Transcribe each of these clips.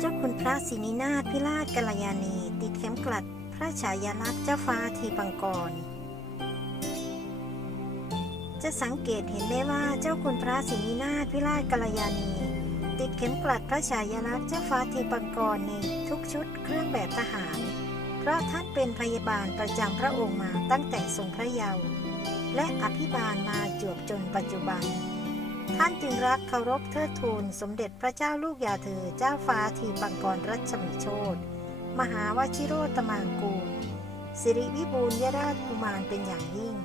เจ้าคุณพระศรีนินาถพิราชกัลยาณี ติดเข็มกลัด พระฉายาลักษณ์เจ้าฟ้าทีปังกร จะสังเกตเห็นได้ว่าเจ้าคุณพระศรีนินาถพิราชกัลยาณี ติดเข็มกลัดพระฉายาลักษณ์เจ้าฟ้าทีปังกรในทุกชุดเครื่องแบบทหาร เพราะท่านเป็นพยาบาลประจำพระองค์มาตั้งแต่ทรงพระเยาว์และอภิบาลมาจวบจนปัจจุบัน ท่านจึงรักเคารพเทิดทูนสมเด็จพระเจ้าลูกยาเธอเจ้าฟ้าทีปังกรรัชมีโชตมหาวชิโรตมางกูลสิริวิบูลยราชกุมารเป็นอย่างยิ่ง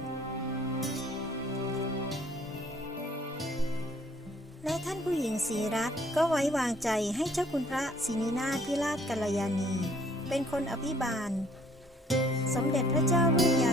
และท่านผู้หญิงศรีรัตน์ก็ไว้วางใจให้เจ้าคุณพระศรีนินาถพิราชกัลยาณี เป็นคนอภิบาล สมเด็จพระเจ้าลูกยา